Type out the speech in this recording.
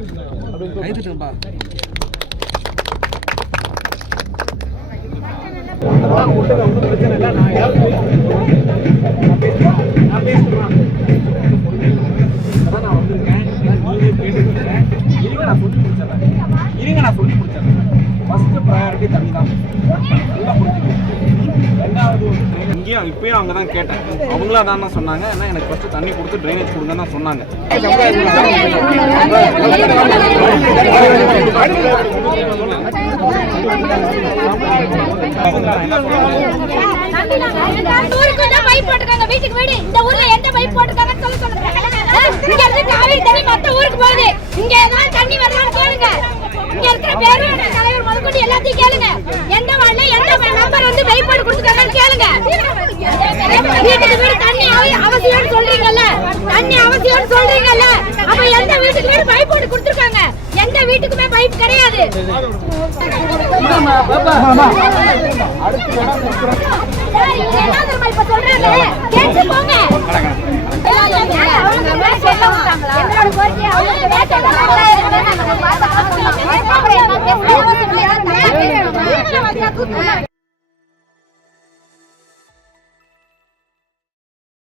கைதுட்டுப்பா. பிரச்சனை இல்லை. நான் பேசுறேன். அதான் நான் வந்திருக்கேன். இருங்க நான் சொல்லி முடிச்சிடறேன். ஃபர்ஸ்ட் ப்ரையாரிட்டி தண்ணி தான். நல்லா புரிஞ்சுக்கணும். ரெண்டாவது இங்கேயும் இப்பயும் அவங்க தான் கேட்டேன். அவங்களா தான் சொன்னாங்க. ஏன்னா எனக்கு ஃபர்ஸ்ட் தண்ணி கொடுத்து ட்ரைனேஜ் கொடுங்கன்னு தான் சொன்னாங்க. வீட்டுக்கு வீடு இந்த ஊர்ல எந்த பைப் போட்டுருக்காங்கன்னு சொல்ல சொல்லுங்க. இங்க இருந்து காவேரி தண்ணி மத்த ஊருக்கு போகுது. இங்க ஏதாவது தண்ணி வரலாம்னு கேளுங்க. இங்க இருக்கிற பேரும் தலைவர் முதற்கொண்டு எல்லாத்தையும் கேளுங்க. எந்த வார்டுல எந்த நம்பர் வந்து பைப் போட்டு கொடுத்துருக்காங்கன்னு கேளுங்க. வீட்டுக்கு வீடு தண்ணி அவசியம்னு சொல்றீங்கல்ல, தண்ணி அவசியம்னு சொல்றீங்கல்ல, அப்ப எந்த வீட்டுக்கு வீடு பைப் போட்டு கொடுத்துருக்காங்க? எந்த வீட்டுக்குமே பைப் கிடையாது. கேட்டு போங்க. என்னோட